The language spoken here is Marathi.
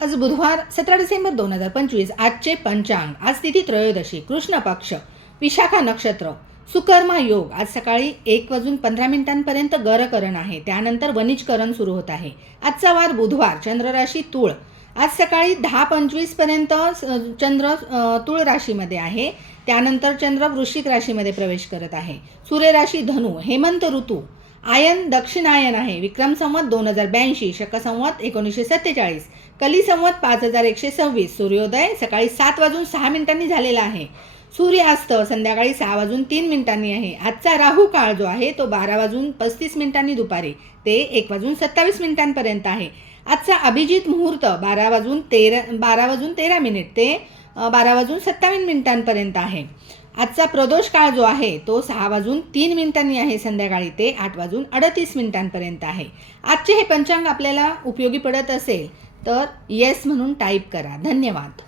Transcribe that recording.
आज बुधवार 17 डिसेंबर 2025. आजचे पंचांग. आज तिथी त्रयोदशी, कृष्ण पक्ष, विशाखा नक्षत्र, सुकर्मा योग. आज सकाळी 1:15 गरकरण आहे, त्यानंतर वनिजकरण सुरू होत आहे. आजचा वार बुधवार. चंद्र राशी तूळ. आज सकाळी 10:25 पर्यंत चंद्र तूळ राशीमध्ये आहे, त्यानंतर चंद्र वृश्चिक राशीमध्ये प्रवेश करत आहे. सूर्य राशी धनु. हेमंत ऋतू. आयन दक्षिणायन आहे. विक्रम संवत 2082, शक संवत 1947, कली संवत 5126. सूर्योदय सकाळी 7:06 झालेला आहे. सूर्यास्त संध्याकाळी 6:03 आहे. आजचा राहू काळ जो आहे तो 12:35 दुपारी ते 1:27 आहे. आजचा अभिजित मुहूर्त 12:13 ते 12:27 आहे. आजचा प्रदोष काळ जो आहे तो 6:03 आहे संध्याकाळी ते 8:38 आहे. आजचे हे पंचांग आपल्याला उपयोगी पडत असेल तर येस म्हणून टाईप करा. धन्यवाद.